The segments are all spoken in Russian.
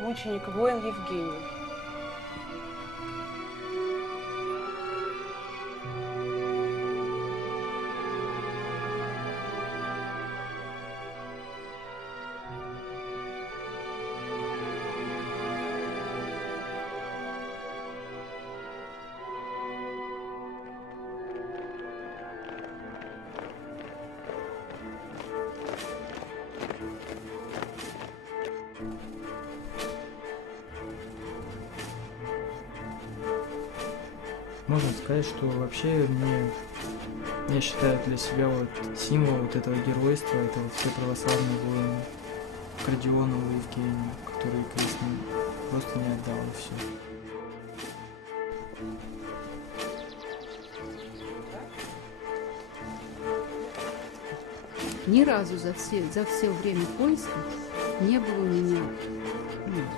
мученик воин Евгений. Можно сказать, что вообще я считаю для себя вот символ вот этого геройства, это вот все православные воины, к Родионову Евгению, который крестным просто не отдал и все. Ни разу за все время поиска не было у меня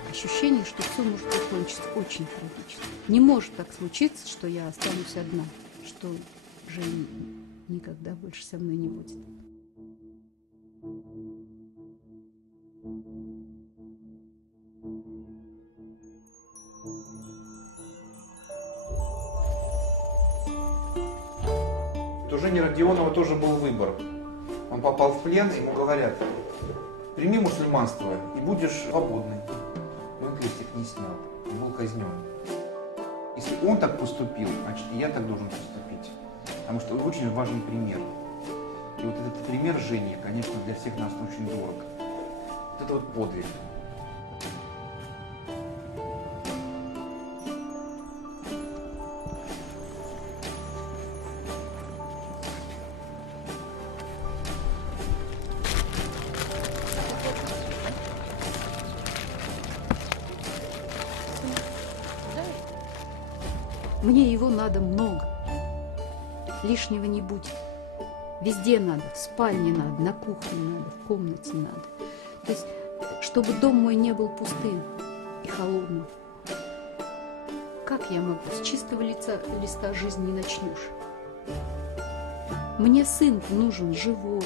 ощущение, что все может закончиться очень трагично. Не может так случиться, что я останусь одна, что Женя никогда больше со мной не будет. У Жени Родионова тоже был выбор. Он попал в плен, ему говорят: прими мусульманство и будешь свободный. И он крестик не снял, он был казнен. Если он так поступил, значит и я так должен поступить. Потому что очень важен пример. И вот этот пример Жени, конечно, для всех нас очень дорог. Вот это вот подвиг. Мне его надо много. Лишнего не будет. Везде надо, в спальне надо, на кухне надо, в комнате надо. То есть, чтобы дом мой не был пустым и холодным. Как я могу? С чистого листа жизни не начнешь. Мне сын нужен живой,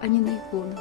а не на иконах.